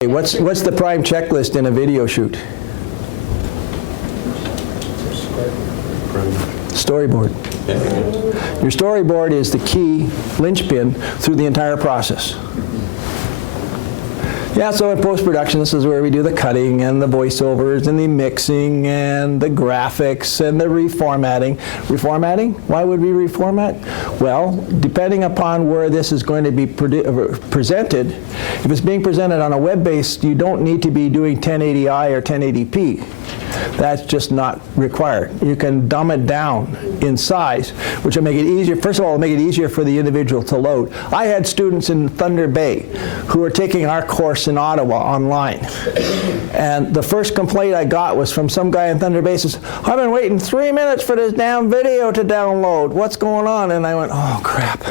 What's the prime checklist in a video shoot? Storyboard. Your storyboard is the key linchpin through the entire process. Yeah, so in post-production, this is where we do the cutting and the voiceovers and the mixing and the graphics and the reformatting. Reformatting? Why would we reformat? Well, depending upon where this is going to be presented, if it's being presented on a web-based, you don't need to be doing 1080i or 1080p. That's just not required. You can dumb it down in size, which will make it easier. First of all, it'll make it easier for the individual to load. I had students in Thunder Bay who were taking our course in Ottawa online. And the first complaint I got was from some guy in Thunder Bay who says, I've been waiting 3 minutes for this damn video to download. What's going on? And I went, oh, crap.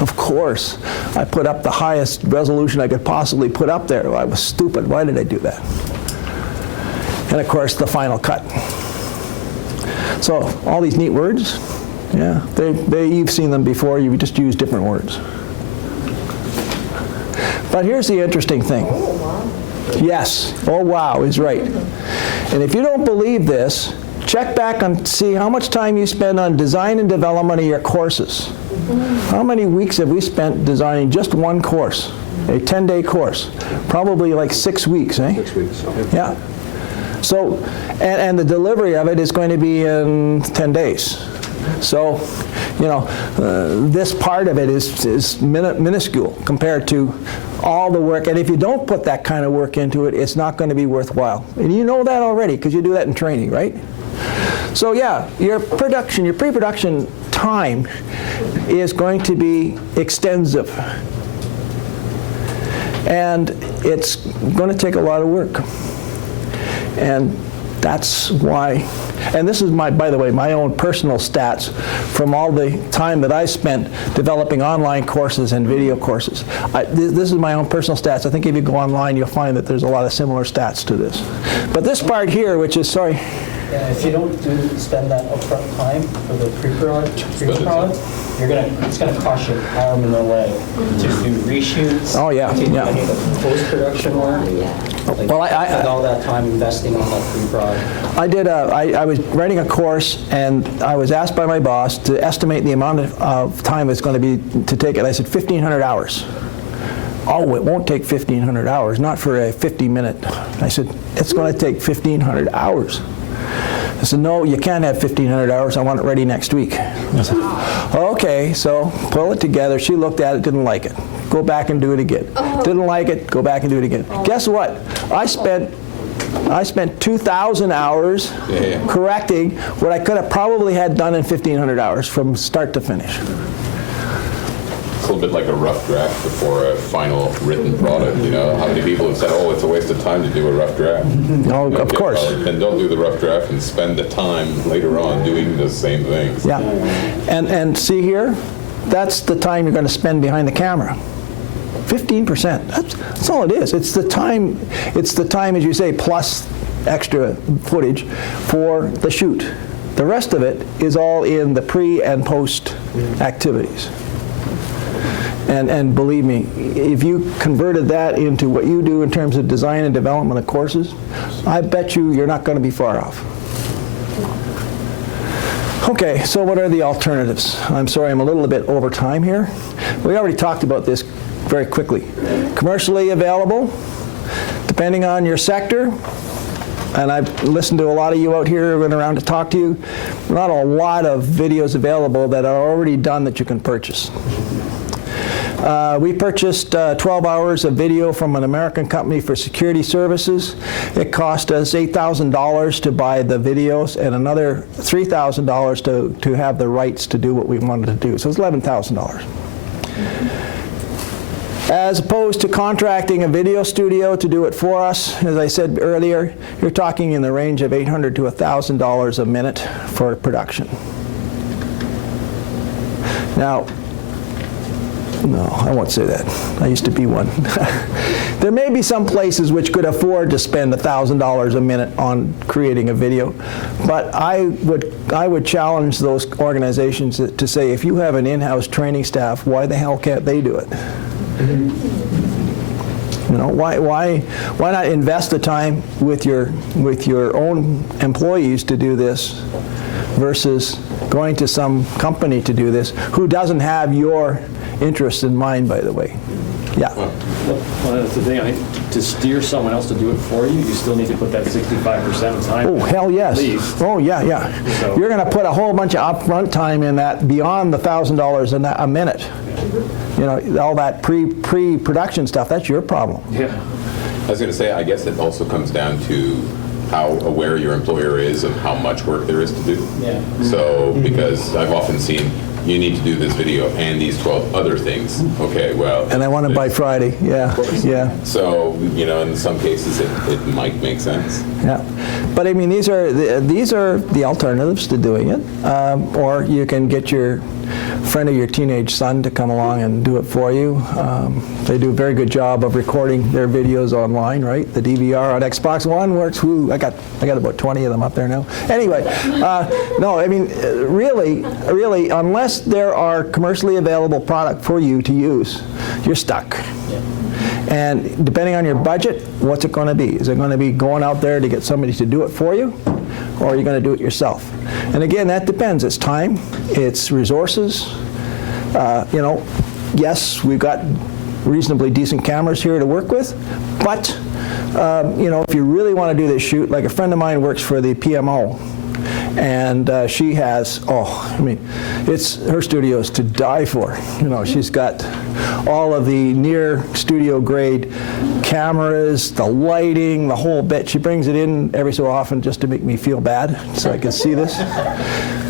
Of course. I put up the highest resolution I could possibly put up there. I was stupid. Why did I do that? And of course, the final cut. So all these neat words, yeah, you've seen them before. You just use different words. But here's the interesting thing. Oh, wow. Yes, oh wow is right. And if you don't believe this, check back and see how much time you spend on design and development of your courses. How many weeks have we spent designing just one course, a 10-day course? Probably like 6 weeks, eh? 6 weeks. Yeah. So, and the delivery of it is going to be in 10 days. So, you know, this part of it is minuscule compared to all the work. And if you don't put that kind of work into it, it's not going to be worthwhile. And you know that already because you do that in training, right? So yeah, your pre-production time is going to be extensive. And it's going to take a lot of work. And that's why, and this is by the way, my own personal stats from all the time that I spent developing online courses and video courses. This is my own personal stats. I think if you go online, you'll find that there's a lot of similar stats to this. But this part here, which is, sorry. Yeah, if you don't spend that upfront time for the pre-product, it's gonna cost you an arm and a leg to do reshoots. Oh yeah, to do yeah. any of the post-production work. Like, Well, spend all that time investing on that pre-product. I was writing a course, and I was asked by my boss to estimate the amount of time it's going to be to take it. I said 1,500 hours. Oh, it won't take 1,500 hours, not for a 50-minute. I said, it's going to take 1,500 hours. I said, no, you can't have 1,500 hours. I want it ready next week. I said, okay, so pull it together. She looked at it, didn't like it. Go back and do it again. Didn't like it, go back and do it again. Guess what? I spent 2,000 hours correcting what I could have probably had done in 1,500 hours from start to finish. It's a little bit like a rough draft before a final written product, you know? How many people have said, oh, it's a waste of time to do a rough draft? No, of course. Well, then don't do the rough draft and spend the time later on doing the same things. Yeah, and see here, that's the time you're going to spend behind the camera. 15%, that's all it is. It's the time, as you say, plus extra footage for the shoot. The rest of it is all in the pre and post activities. And believe me, if you converted that into what you do in terms of design and development of courses, I bet you're not going to be far off. Okay, so what are the alternatives? I'm sorry, I'm a little bit over time here. We already talked about this very quickly. Commercially available, depending on your sector, and I've listened to a lot of you out here who went around to talk to you, not a lot of videos available that are already done that you can purchase. We purchased 12 hours of video from an American company for security services. It cost us $8,000 to buy the videos and another $3,000 to have the rights to do what we wanted to do. So it's $11,000. As opposed to contracting a video studio to do it for us, as I said earlier, you're talking in the range of $800 to $1,000 a minute for production. Now, no, I won't say that. I used to be one. There may be some places which could afford to spend $1,000 a minute on creating a video, but I would challenge those organizations to say, if you have an in-house training staff, why the hell can't they do it? You know, why not invest the time with your own employees to do this versus going to some company to do this who doesn't have your interest in mind, by the way. Yeah. Well, that's the thing. I think to steer someone else to do it for you, you still need to put that 65% of time. Oh, hell yes. At least. Oh, yeah. So- You're going to put a whole bunch of upfront time in that beyond the $1,000 a minute. You know, all that pre-production stuff, that's your problem. Yeah. I was going to say, I guess it also comes down to how aware your employer is of how much work there is to do. Yeah. So, because I've often seen, you need to do this video and these 12 other things. Okay, well. And I want it by Friday. Yeah, yeah. So, you know, in some cases, it might make sense. Yeah, but I mean, these are the alternatives to doing it, or you can get your friend of your teenage son to come along and do it for you. They do a very good job of recording their videos online, right? The DVR on Xbox One works. Woo, I got about 20 of them up there now. Anyway, no, I mean, really, unless there are commercially available product for you to use, you're stuck. And depending on your budget, what's it going to be? Is it going to be going out there to get somebody to do it for you, or are you going to do it yourself? And again, that depends. It's time, it's resources. You know, yes, we've got reasonably decent cameras here to work with, but you know, if you really want to do this shoot, like a friend of mine works for the PMO, and she has, I mean, her studio is to die for. You know, she's got all of the near studio grade cameras, the lighting, the whole bit. She brings it in every so often just to make me feel bad so I can see this.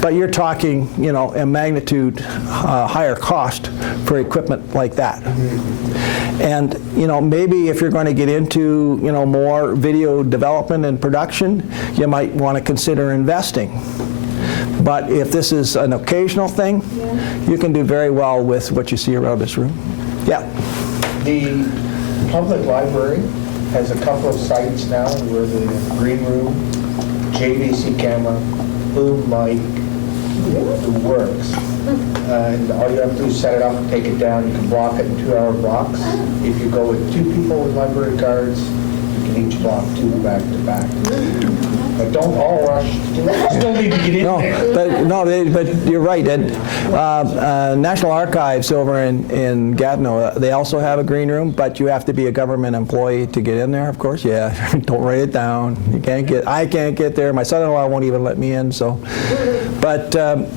But you're talking, you know, a magnitude higher cost for equipment like that. And, you know, maybe if you're going to get into, you know, more video development and production, you might want to consider investing. But if this is an occasional thing, you can do very well with what you see around this room. Yeah. The public library has a couple of sites now where the green room, JVC camera, boom mic, the works. And all you have to do is set it up, take it down. You can block it in 2-hour blocks. If you go with 2 people with library cards, you can each block 2 back to back. But don't all rush. Still need to get in there. But you're right, Ed. National Archives over in Gatineau, they also have a green room, but you have to be a government employee to get in there, of course. Yeah, don't write it down. I can't get there. My son-in-law won't even let me in. So, but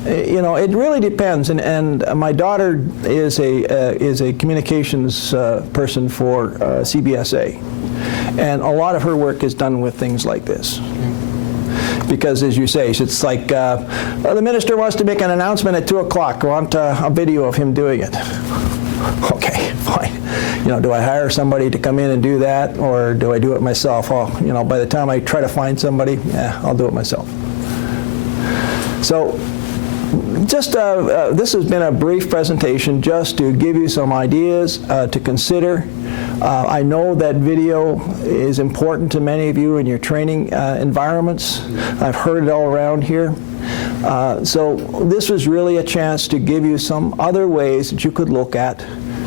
you know, it really depends. And my daughter is a communications person for CBSA, and a lot of her work is done with things like this. Because, as you say, it's like the minister wants to make an announcement at 2 o'clock. I want a video of him doing it. Okay, fine. You know, do I hire somebody to come in and do that, or do I do it myself? Well, you know, by the time I try to find somebody, I'll do it myself. So, just this has been a brief presentation just to give you some ideas to consider. I know that video is important to many of you in your training environments. I've heard it all around here. So this was really a chance to give you some other ways that you could look at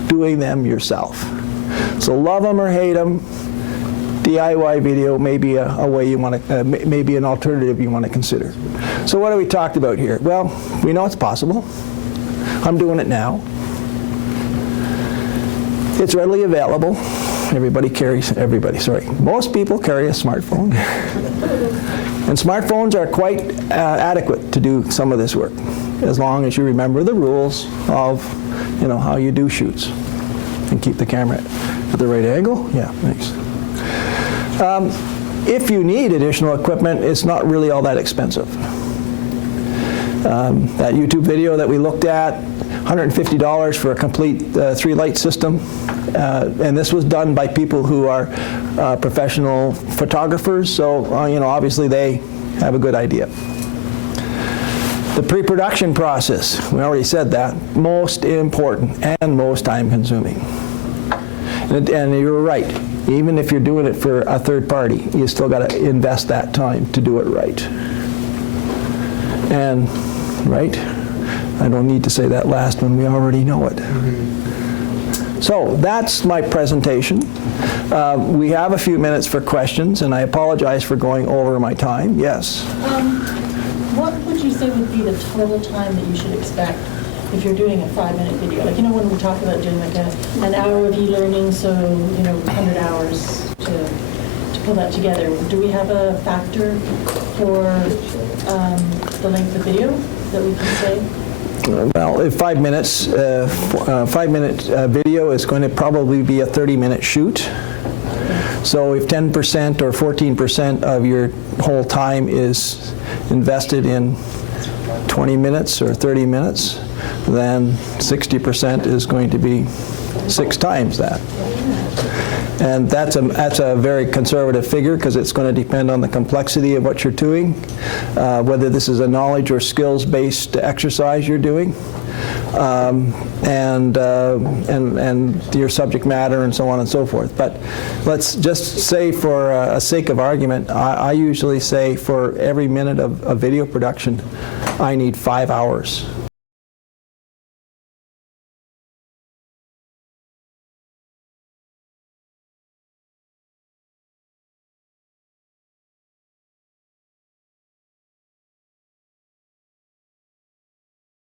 doing them yourself. So love them or hate them, DIY video may be a way you want to, maybe an alternative you want to consider. So what have we talked about here? Well, we know it's possible. I'm doing it now. It's readily available. Most people carry a smartphone. And smartphones are quite adequate to do some of this work, as long as you remember the rules of, you know, how you do shoots. And keep the camera at the right angle. Yeah, thanks. If you need additional equipment, it's not really all that expensive. That YouTube video that we looked at, $150 for a complete 3-light system. And this was done by people who are professional photographers, so you know, obviously they have a good idea. The pre-production process, we already said that, most important and most time-consuming. And you're right, even if you're doing it for a third party, you still got to invest that time to do it right. And, right? I don't need to say that last one, we already know it. So that's my presentation. We have a few minutes for questions, and I apologize for going over my time. Yes? What would you say would be the total time that you should expect if you're doing a 5-minute video? Like, when we talk about doing like an hour of e-learning, so, 100 hours to pull that together. Do we have a factor for the length of video that we can say? Well, if 5 minutes, 5-minute video is going to probably be a 30-minute shoot. So if 10% or 14% of your whole time is invested in 20 minutes or 30 minutes, then 60% is going to be 6 times that. And that's a very conservative figure because it's going to depend on the complexity of what you're doing, whether this is a knowledge or skills-based exercise you're doing, and your subject matter and so on and so forth. But let's just say for a sake of argument, I usually say for every minute of video production, I need 5 hours